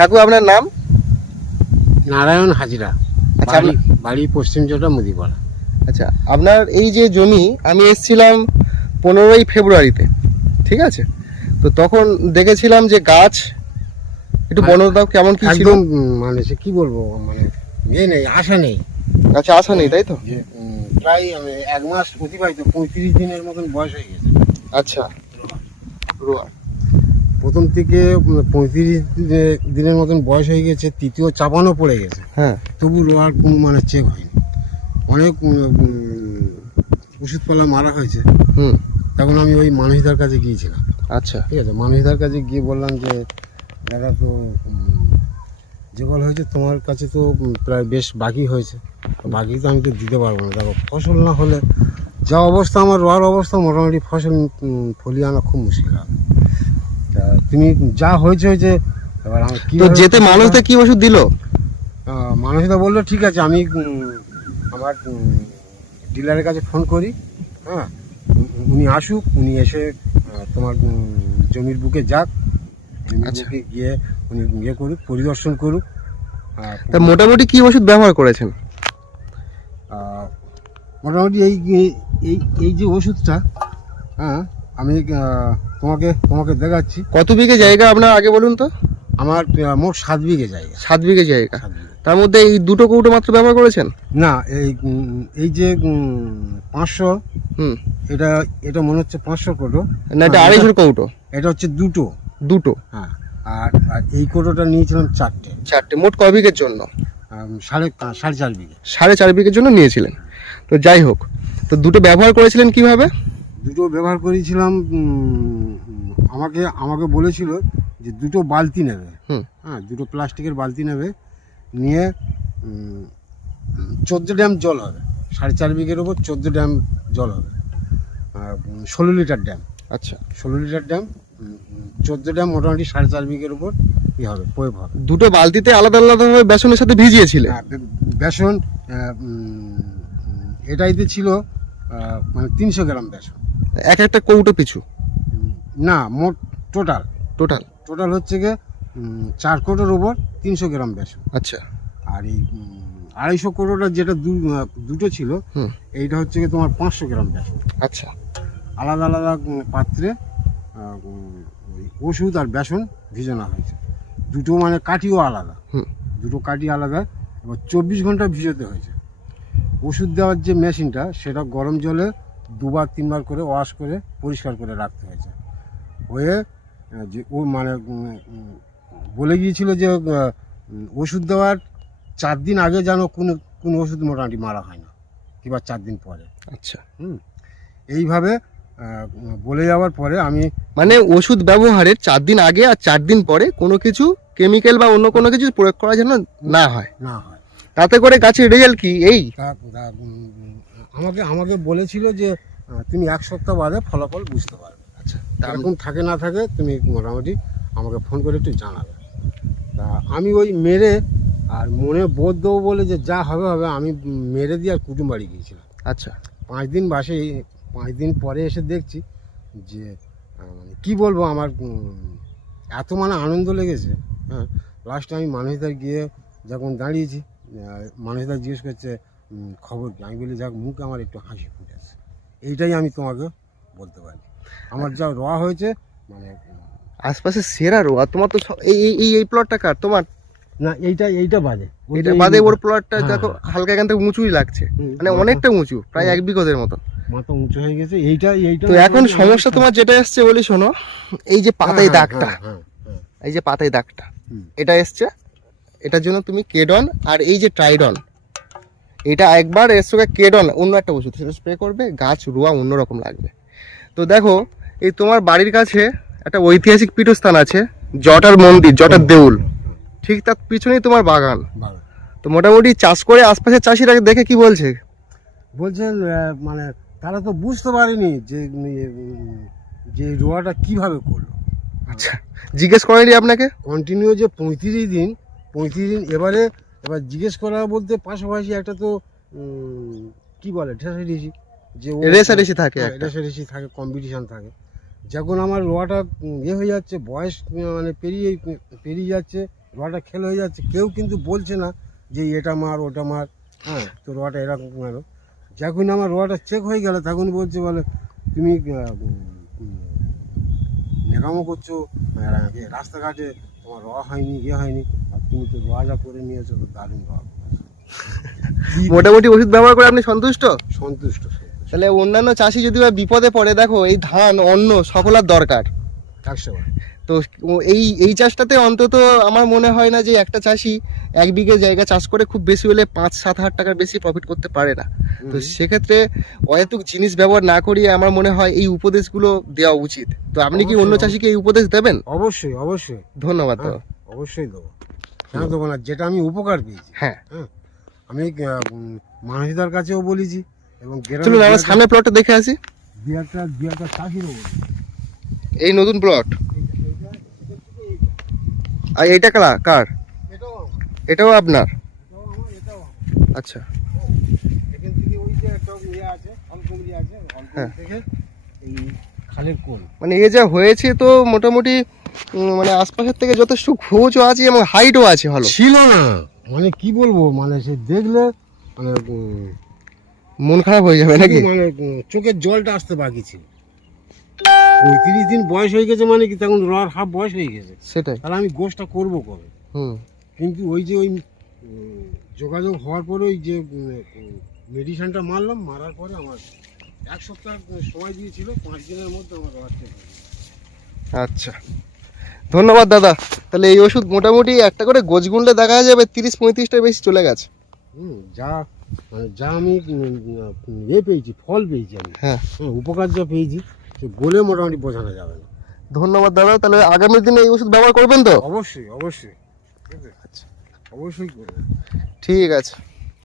কাকু আপনার নাম? নারায়ণ হাজিরা আচ্ছা, বাড়ি বাড়ি পশ্চিম জোটা মুদিপাড়া। আচ্ছা আপনার এই যে জমি আমি এসেছিলাম পনেরোই ফেব্রুয়ারিতে ঠিক আছে? তো তখন দেখেছিলাম যে গাছ একটু বর্ণনা দাও কেমন কি ছিল? একদম উম, মানে সে কি বলব মানে ইয়ে নেই আশা নেই। গাছে আসা নেই তাই তো? যে উম, প্রায় আমি এক মাস অতিবাহিত পঁয়ত্রিশ দিনের মতন বয়স হয়ে গেছে। আচ্ছা। রোয়া। প্রথম থেকে পঁয়ত্রিশ দিনের মতন বয়স হয়ে গেছে তৃতীয় চাপানো পড়ে গেছে। হ্যাঁ। তবু রোয়ার কোনো মানে চেক হয়নি। অনেক ওষুধপালা মারা হয়েছে। হুম। তখন আমি ওই মানুষদার কাছে গিয়েছিলাম। আচ্ছা। ঠিক আছে মানুষদার কাছে গিয়ে বললাম যে দাদা তো যে বল হয়েছে তোমার কাছে তো প্রায় বেশ বাকি হয়েছে। বাকি তো আমি তো দিতে পারব না। দেখো ফসল না হলে যা অবস্থা আমার রোয়ার অবস্থা মোটামুটি ফসল ফলিয়ে আনা খুব মুশকিল হবে। তা তুমি যা হয়েছে হয়েছে এবার আমি তো যেতে মানুষদের কি ওষুধ দিল? মানুষদা বলল ঠিক আছে আমি আমার ডিলারের কাছে ফোন করি হ্যাঁ? উনি আসুক উনি এসে তোমার জমির বুকে যাক জমির আচ্ছা। বুকে গিয়ে উনি ইয়ে করুক পরিদর্শন করুক তা মোটামুটি কি ওষুধ ব্যবহার করেছেন? মোটামুটি এই এই এই যে ওষুধটা হ্যাঁ আমি তোমাকে তোমাকে দেখাচ্ছি। কত বিঘে জায়গা আপনার আগে বলুন তো? আমার মোট সাত বিঘে জায়গা। সাত বিঘে জায়গা। তার মধ্যে এই দুটো কৌটো মাত্র ব্যবহার করেছেন? না এই এই যে পাঁচশো হুম। এটা এটা মনে হচ্ছে পাঁচশো কৌটো। না এটা হ্যাঁ, আড়াইশোর কৌটো। এটা হচ্ছে দুটো। দুটো। হ্যাঁ আর আর এই কৌটোটা নিয়েছিলাম চারটে। চারটে মোট ক বিঘের জন্য? সাড়ে সাড়ে চার বিঘে। সাড়ে চার বিঘের জন্য নিয়েছিলেন। তো যাই হোক তো দুটো ব্যবহার করেছিলেন কীভাবে? দুটো ব্যবহার করেছিলাম আমাকে আমাকে বলেছিল যে দুটো বালতি নেবে। হুম। হ্যাঁ দুটো প্লাস্টিকের বালতি নেবে নিয়ে চোদ্দ ড্যাম জল হবে সাড়ে চার বিঘের ওপর চোদ্দ ড্যাম জল হবে আর ষোলো লিটার ড্যাম। আচ্ছা। ষোলো লিটার ড্যাম চোদ্দ ড্যাম মোটামুটি সাড়ে চার বিঘের উপর ই হবে প্রয়োগ হবে। দুটো বালতিতে আলাদা আলাদাভাবে বেসনের সাথে ভিজিয়েছিলেন হ্যাঁ, বেসন এটাইতে ছিল মানে তিনশো গ্রাম বেসন। এক একটা কৌটো পিছু? না মোট টোটাল। টোটাল? টোটাল হচ্ছে গিয়ে চার কোটোর ওপর তিনশো গ্রাম বেসন। আচ্ছা। আর এই আড়াইশো কোটোটা যেটা দুটো ছিল এইটা হচ্ছে গিয়ে তোমার পাঁচশো গ্রাম বেসন। আচ্ছা। আলাদা আলাদা পাত্রে ওই ওষুধ আর বেসন ভিজানো হয়েছে। দুটো মানে কাঠিও আলাদা। দুটো কাঠি আলাদা এবার চব্বিশ ঘণ্টা ভিজাতে হয়েছে। ওষুধ দেওয়ার যে মেশিনটা সেটা গরম জলে দুবার তিনবার করে ওয়াশ করে পরিষ্কার করে রাখতে হয়েছে। হয়ে যে ও মানে বলে গিয়েছিল যে ওষুধ দেওয়ার চার দিন আগে যেন কোনো কোনো ওষুধ মোটামুটি মারা হয় না কিংবা চার দিন পরে। আচ্ছা। হুম। এইভাবে বলে যাওয়ার পরে আমি মানে ওষুধ ব্যবহারের চার দিন আগে আর চার দিন পরে কোনো কিছু কেমিক্যাল বা অন্য কোনো কিছু প্রয়োগ করা যেন না হয়? না হয়। তাতে করে গাছের রেজাল্ট কি? এই। আমাকে আমাকে বলেছিল যে তুমি এক সপ্তাহ বাদে ফলাফল বুঝতে পারবে। আচ্ছা এখন থাকে না থাকে তুমি মোটামুটি আমাকে ফোন করে একটু জানাবে। তা আমি ওই মেরে আর মনে বোধ দেবো বলে যে যা হবে হবে আমি মেরে দিয়ে আর কুটুম বাড়ি গিয়েছিলাম। আচ্ছা। পাঁচ দিন বাসে পাঁচ দিন পরে এসে দেখছি যে মানে কী বলব আমার এত মানে আনন্দ লেগেছে হ্যাঁ। লাস্টে আমি মানুষদের গিয়ে যখন দাঁড়িয়েছি মানুষদের জিজ্ঞেস করছে খবর কি? আমি বলি যাক মুখে আমার একটু হাসি ফুটে ফুটেছে। এইটাই আমি তোমাকে বলতে পারি। আমার যা রোয়া হয়েছে মানে আশপাশে সেরা রোয়া। তোমার তো এই এই- এই প্লটটা কার? তোমার? না এইটা এইটা বাদে এটা বাদে ওর প্লটটা হ্যাঁ, দেখো। হালকা এখান থেকে উঁচুই লাগছে। মানে অনেকটা উঁচু প্রায় এক বিঘতের মতো। মাথা উঁচু হয়ে গেছে এইটা এইটা তো এখন সমস্যা তোমার যেটা এসছে বলি শোনো এই যে পাতায় হ্যাঁ, দাগটা হ্যাঁ, হ্যাঁ। এই যে পাতায় দাগটা। এটা এসছে এটার জন্য তুমি কেডন আর এই যে ট্রাইডন এটা একবার এর সঙ্গে কেডন অন্য একটা ওষুধ। সেটা স্প্রে করবে গাছ রোয়া অন্যরকম লাগবে। তো দেখো এই তোমার বাড়ির কাছে একটা ঐতিহাসিক পীঠস্থান আছে জটার মন্দির জটার দেউল। ঠিক তার পিছনেই তোমার বাগান। তো মোটামুটি চাষ করে আশপাশের চাষিরা দেখে কি বলছে? বলছেন আহ, মানে তারা তো বুঝতে পারেনি যে যে রোয়াটা কীভাবে করল। আচ্ছা জিজ্ঞেস করেনি আপনাকে? কন্টিনিউ যে পঁয়ত্রিশ দিন পঁয়ত্রিশ দিন এবারে এবার জিজ্ঞেস করা বলতে পাশাপাশি একটা তো কি বলে ঠেসাঠেসি যে রেষারেষি থাকে হ্যাঁ, একটা। থাকে কম্পিটিশন থাকে। যখন আমার রোয়াটা ইয়ে হয়ে যাচ্ছে বয়স মানে পেরিয়ে পেরিয়ে যাচ্ছে রোয়াটা খেল হয়ে যাচ্ছে কেউ কিন্তু বলছে না যে এটা মার ওটা মার হ্যাঁ তো রোয়াটা এরকম মারো। যখন আমার রোয়াটা চেক হয়ে গেল তখন বলছে বলে তুমি নেকামো করছ রাস্তাঘাটে তোমার রোয়া হয়নি ইয়ে হয়নি। আর তুমি তো রোয়া যা করে নিয়েছো তো দারুণ মোটামুটি ওষুধ ব্যবহার করে আপনি সন্তুষ্ট? সন্তুষ্ট। তাহলে অন্যান্য চাষি যদি বা বিপদে পড়ে দেখো এই ধান অন্য সকলার দরকার। একশো তো এই এই চাষটাতে অন্তত আমার মনে হয় না যে একটা চাষি এক বিঘে জায়গা চাষ করে খুব বেশি হলে পাঁচ সাত হাজার টাকার বেশি প্রফিট করতে পারে না। তো সেক্ষেত্রে অহেতুক জিনিস ব্যবহার না করিয়ে আমার মনে হয় এই উপদেশগুলো দেওয়া উচিত। তো আপনি কি অন্য চাষিকে এই উপদেশ দেবেন? অবশ্যই অবশ্যই। ধন্যবাদ হ্যাঁ, অবশ্যই দেবো। কেন দেবো না যেটা আমি উপকার পেয়েছি। হ্যাঁ। আমি মানুষদার কাছেও বলেছি এবং চলুন আমরা সামনে প্লটটা দেখে আসি। চাষিরও এই নতুন প্লট আর এইটা কারা? কার? এটাও এটাও আপনার। আচ্ছা। মানে এ যা হয়েছে তো মোটামুটি মানে আশপাশের থেকে যথেষ্ট খোঁজও আছে এবং হাইটও আছে ভালো। ছিল না। মানে কি বলব মানে সে দেখলে মানে মন খারাপ হয়ে যাবে নাকি? মানে চোখের জলটা আসতে বাকি ছিল। পঁয়ত্রিশ দিন বয়স হয়ে গেছে মানে কি তখন রর হাফ বয়স হয়ে গেছে। সেটাই। তাহলে আমি গোষ্ঠটা করব কবে? হুম। কিন্তু ওই যে ওই যোগাযোগ হওয়ার পরে ওই যে মেডিসিনটা মারলাম মারার পরে আমার এক সপ্তাহ সময় দিয়েছিল পাঁচ দিনের মধ্যে আমার চেক আচ্ছা। ধন্যবাদ দাদা। তাহলে এই ওষুধ মোটামুটি একটা করে গোছ গুনলে দেখা যাবে তিরিশ পঁয়ত্রিশটা বেশি চলে গেছে। যা মানে যা আমি এ পেয়েছি ফল পেয়েছি আমি। হ্যাঁ। উপকার যা পেয়েছি সে বলে মোটামুটি বোঝানো যাবে না। ধন্যবাদ দাদা। তাহলে আগামী দিনে এই ওষুধ ব্যবহার করবেন তো? অবশ্যই অবশ্যই। আছে? অবশ্যই ঠিক আছে।